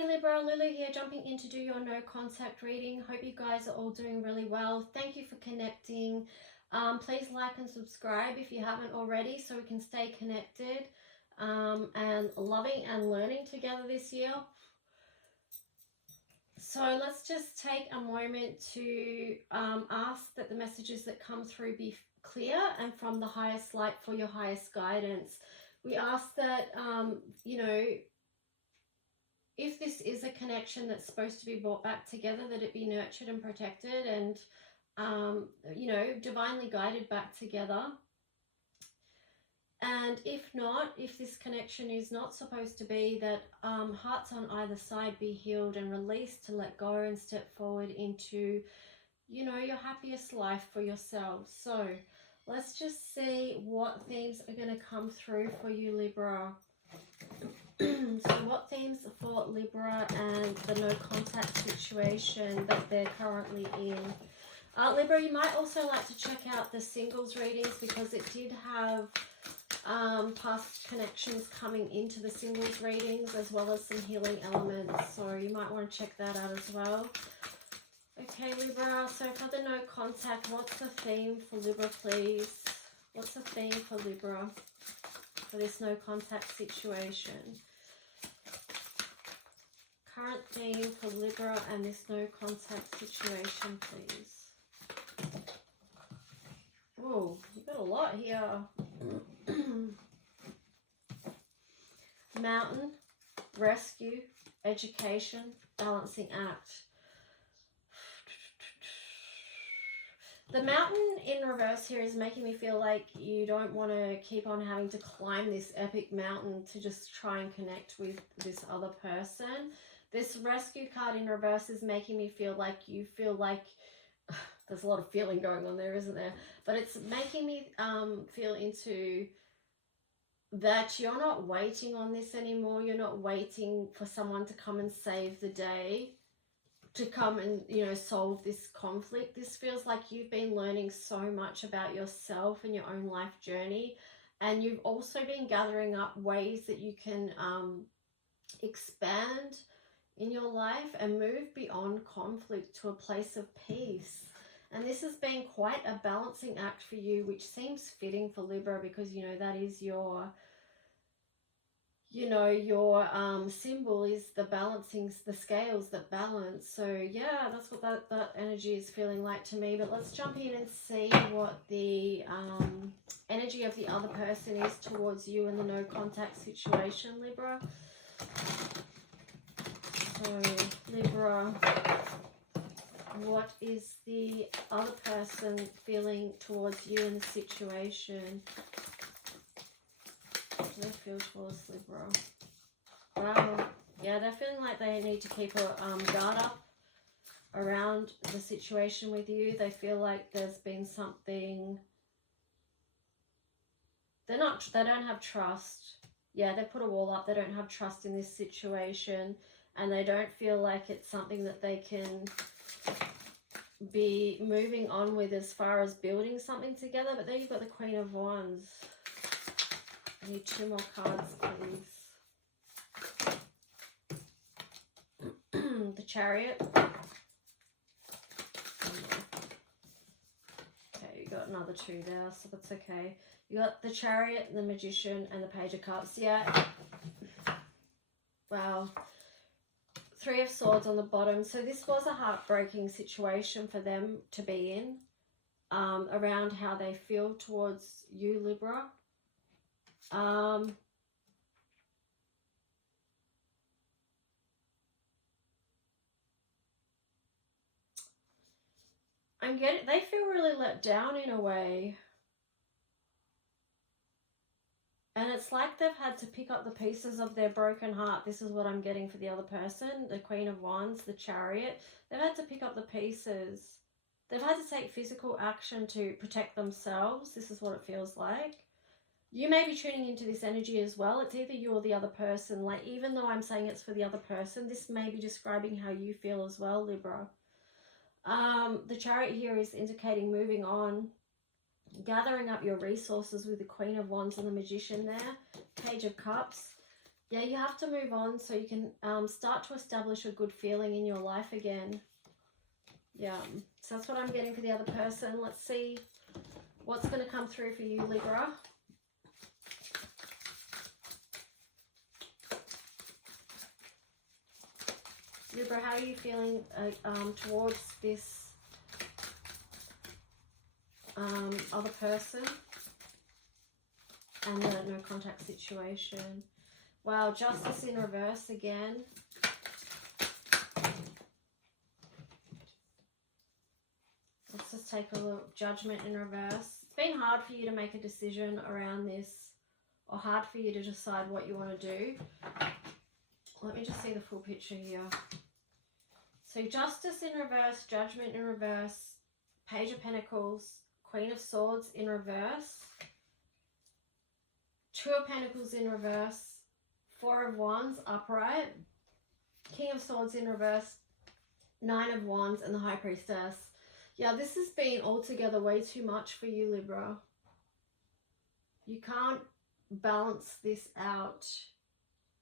Hey Libra, Lulu here, jumping in to do your no contact reading. Hope you guys are all doing really well. Thank you for connecting. Please like and subscribe if you haven't already so we can stay connected and loving and learning together this year. So let's just take a moment to ask that the messages that come through be clear and from the highest light for your highest guidance. We ask that, you know, if this is a connection that's supposed to be brought back together, that it be nurtured and protected and, you know, divinely guided back together. And if not, if this connection is not supposed to be, that hearts on either side be healed and released to let go and step forward into, you know, your happiest life for yourselves. So let's just see what themes are going to come through for you, Libra. So what themes for Libra and the no contact situation that they're currently in? Libra, you might also like to check out the singles readings because it did have past connections coming into the singles readings as well as some healing elements. So you might want to check that out as well. Okay, Libra, so for the no contact, what's the theme for Libra, please? What's the theme for Libra for this no contact situation? Current theme for Libra and this no contact situation, please. Oh, you've got a lot here. Mountain, rescue, education, balancing act. The mountain in reverse here is making me feel like you don't want to keep on having to climb this epic mountain to just try and connect with this other person. This rescue card in reverse is making me feel like you feel like there's a lot of feeling going on there, isn't there? But it's making me feel into that you're not waiting on this anymore. You're not waiting for someone to come and save the day, to come and, you know, solve this conflict. This feels like you've been learning so much about yourself and your own life journey, and you've also been gathering up ways that you can expand in your life and move beyond conflict to a place of peace. And this has been quite a balancing act for you, which seems fitting for Libra because, you know, that is your, you know, your symbol is the balancing, the scales that balance. So yeah, that's what that energy is feeling like to me. But let's jump in and see what the energy of the other person is towards you in the no contact situation, Libra. So Libra, what is the other person feeling towards you in the situation? What do they feel towards Libra? Wow. Yeah, they're feeling like they need to keep a guard up around the situation with you. They feel like there's been something. They don't have trust. Yeah, they put a wall up. They don't have trust in this situation. And they don't feel like it's something that they can be moving on with as far as building something together. But there you've got the Queen of Wands. I need 2 more cards, please. The Chariot. Okay, you got another 2 there, so that's okay. You got the Chariot, the Magician, and the Page of Cups. Yeah. Wow. 3 of Swords on the bottom. So this was a heartbreaking situation for them to be in, around how they feel towards you, Libra. They feel really let down in a way. And it's like they've had to pick up the pieces of their broken heart. This is what I'm getting for the other person. The Queen of Wands, the Chariot. They've had to pick up the pieces. They've had to take physical action to protect themselves. This is what it feels like. You may be tuning into this energy as well. It's either you or the other person. Like, even though I'm saying it's for the other person, this may be describing how you feel as well, Libra. The Chariot here is indicating moving on, gathering up your resources with the Queen of Wands and the Magician there. Page of Cups. Yeah, you have to move on so you can start to establish a good feeling in your life again. Yeah, so that's what I'm getting for the other person. Let's see what's going to come through for you, Libra. Libra, how are you feeling towards this other person and the no contact situation? Wow, justice in reverse again. Let's just take a look. Judgment in reverse. It's been hard for you to make a decision around this, or hard for you to decide what you want to do. Let me just see the full picture here. So justice in reverse, judgment in reverse, Page of Pentacles, Queen of Swords in reverse, Two of Pentacles in reverse, Four of Wands upright, King of Swords in reverse, Nine of Wands, and the High Priestess. Yeah, this has been altogether way too much for you, Libra. You can't balance this out.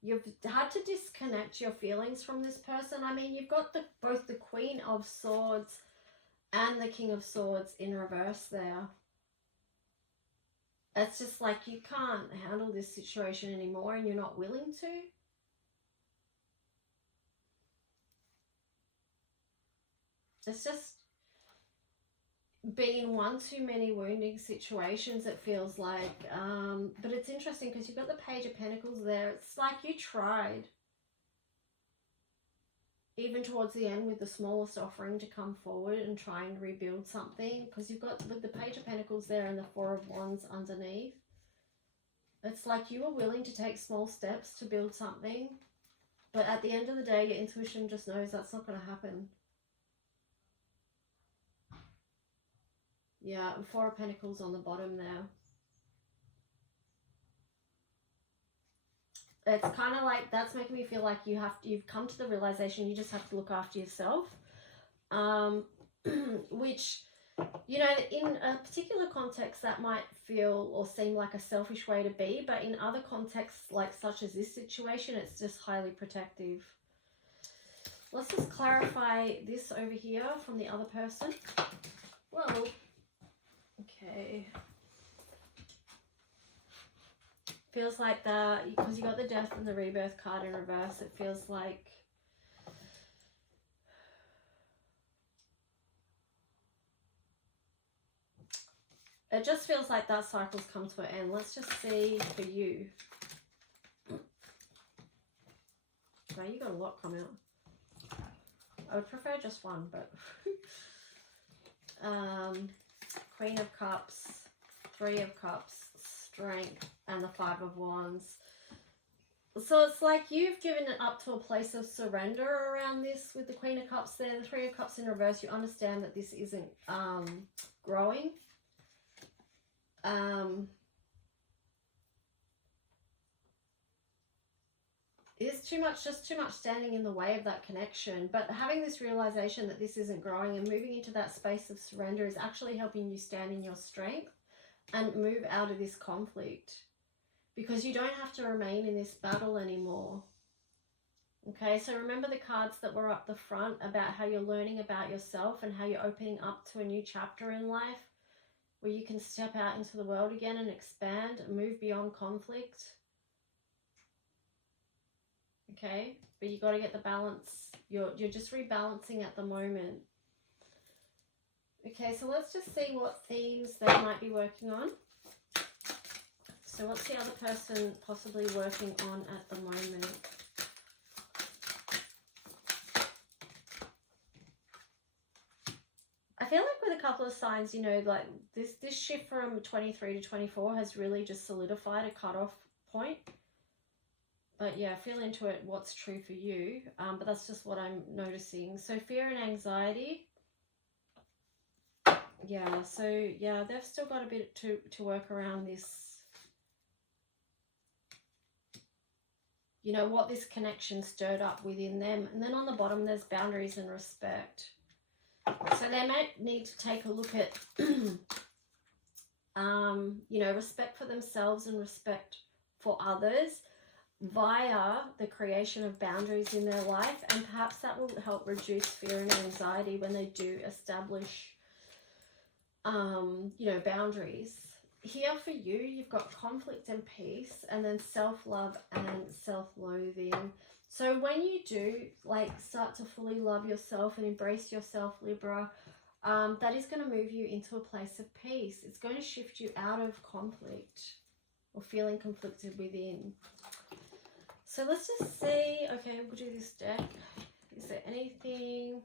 You've had to disconnect your feelings from this person. I mean, you've got both the Queen of Swords and the King of Swords in reverse there. It's just like you can't handle this situation anymore and you're not willing to. It's just been one too many wounding situations, it feels like. But it's interesting because you've got the Page of Pentacles there. It's like you tried, even towards the end, with the smallest offering to come forward and try and rebuild something, because you've got the Page of Pentacles there and the Four of Wands underneath. It's like you were willing to take small steps to build something, but at the end of the day, your intuition just knows that's not going to happen. Yeah, and Four of Pentacles on the bottom there. It's kind of like, that's making me feel like you've come to the realization you just have to look after yourself. Which, you know, in a particular context that might feel or seem like a selfish way to be, but in other contexts, like such as this situation, it's just highly protective. Let's just clarify this over here from the other person. Whoa. Okay. Feels like that, because you got the Death and the Rebirth card in reverse, it feels like it just feels like that cycle's come to an end. Let's just see for you. Wow, you got a lot come out. I would prefer just one, but Queen of Cups, Three of Cups, Strength, and the Five of Wands. So it's like you've given it up to a place of surrender around this with the Queen of Cups there. The Three of Cups in reverse, you understand that this isn't growing. It's too much, just too much standing in the way of that connection. But having this realization that this isn't growing and moving into that space of surrender is actually helping you stand in your strength and move out of this conflict, because you don't have to remain in this battle anymore. Okay, so remember the cards that were up the front about how you're learning about yourself and how you're opening up to a new chapter in life where you can step out into the world again and expand and move beyond conflict. Okay, but you got to get the balance. You're just rebalancing at the moment. Okay, so let's just see what themes they might be working on. So what's the other person possibly working on at the moment? I feel like with a couple of signs, you know, like this shift from 23 to 24 has really just solidified a cutoff point. But yeah, feel into it, what's true for you. But that's just what I'm noticing. So fear and anxiety. Yeah, so yeah, they've still got a bit to work around this. You know, what this connection stirred up within them. And then on the bottom, there's boundaries and respect. So they might need to take a look at, you know, respect for themselves and respect for others. via the creation of boundaries in their life, and perhaps that will help reduce fear and anxiety when they do establish you know, boundaries. Here for you, you've got conflict and peace, and then self-love and self-loathing. So when you do like start to fully love yourself and embrace yourself, Libra, that is going to move you into a place of peace. It's going to shift you out of conflict or feeling conflicted within. So let's just see. Okay, we'll do this deck. Is there anything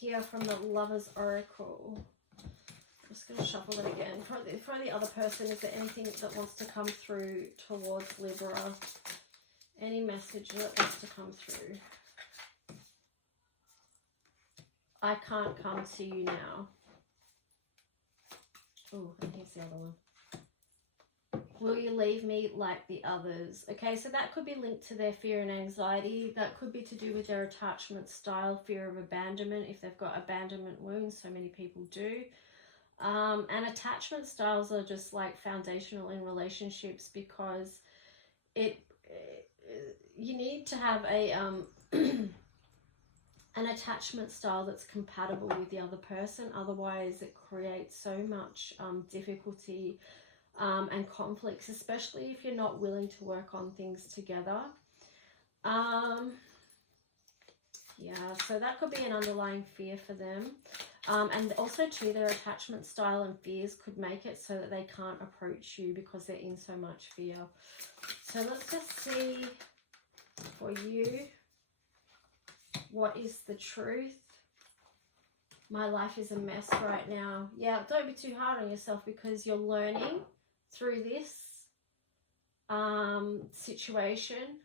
here from the Lover's Oracle? I'm just going to shuffle it again. For the other person, is there anything that wants to come through towards Libra? Any message that wants to come through? I can't come to you now. Oh, and here's the other one. Will you leave me like the others? Okay, so that could be linked to their fear and anxiety. That could be to do with their attachment style, fear of abandonment, if they've got abandonment wounds. So many people do. And attachment styles are just like foundational in relationships, because you need to have a an attachment style that's compatible with the other person. Otherwise, it creates so much difficulty and conflicts, especially if you're not willing to work on things together. Yeah, so that could be an underlying fear for them. And also too, their attachment style and fears could make it so that they can't approach you because they're in so much fear. So let's just see for you, what is the truth? My life is a mess right now. Yeah, don't be too hard on yourself, because you're learning through this situation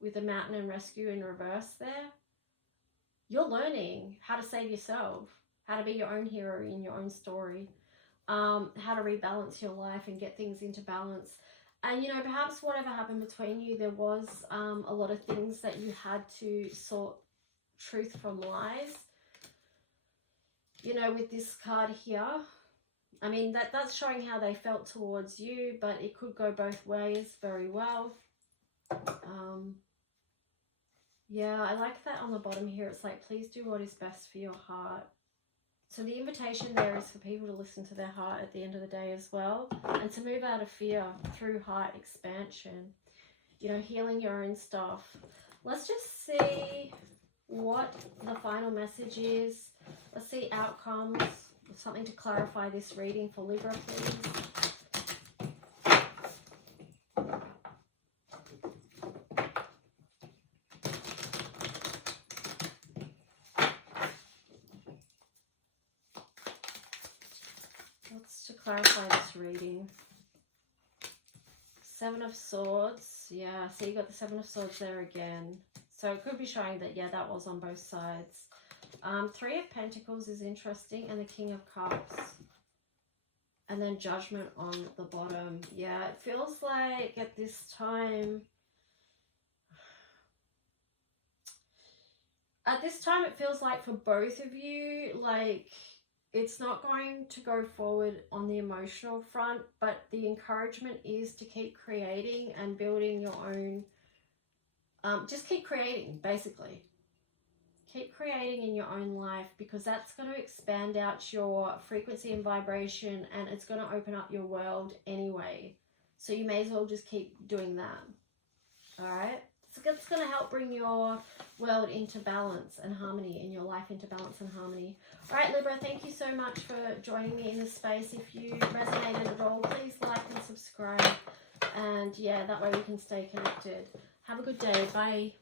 with the Mountain and Rescue in reverse there. You're learning how to save yourself, how to be your own hero in your own story, how to rebalance your life and get things into balance. And, you know, perhaps whatever happened between you, there was a lot of things that you had to sort truth from lies. You know, with this card here, I mean, that's showing how they felt towards you, but it could go both ways very well. Yeah, I like that on the bottom here. It's like, please do what is best for your heart. So the invitation there is for people to listen to their heart at the end of the day as well, and to move out of fear through heart expansion, you know, healing your own stuff. Let's just see what the final message is. Let's see outcomes. Something to clarify this reading for Libra, please. What's to clarify this reading? Seven of Swords. Yeah, so you got the Seven of Swords there again. So it could be showing that, yeah, that was on both sides. Three of Pentacles is interesting, and the King of Cups. And then Judgment on the bottom. Yeah, it feels like at this time... At this time, it feels like for both of you, like, it's not going to go forward on the emotional front, but the encouragement is to keep creating and building your own... just keep creating, basically. Keep creating in your own life, because that's going to expand out your frequency and vibration, and it's going to open up your world anyway. So you may as well just keep doing that. All right? It's going to help bring your world into balance and harmony, and your life into balance and harmony. All right, Libra, thank you so much for joining me in this space. If you resonated at all, please like and subscribe. And yeah, that way we can stay connected. Have a good day. Bye.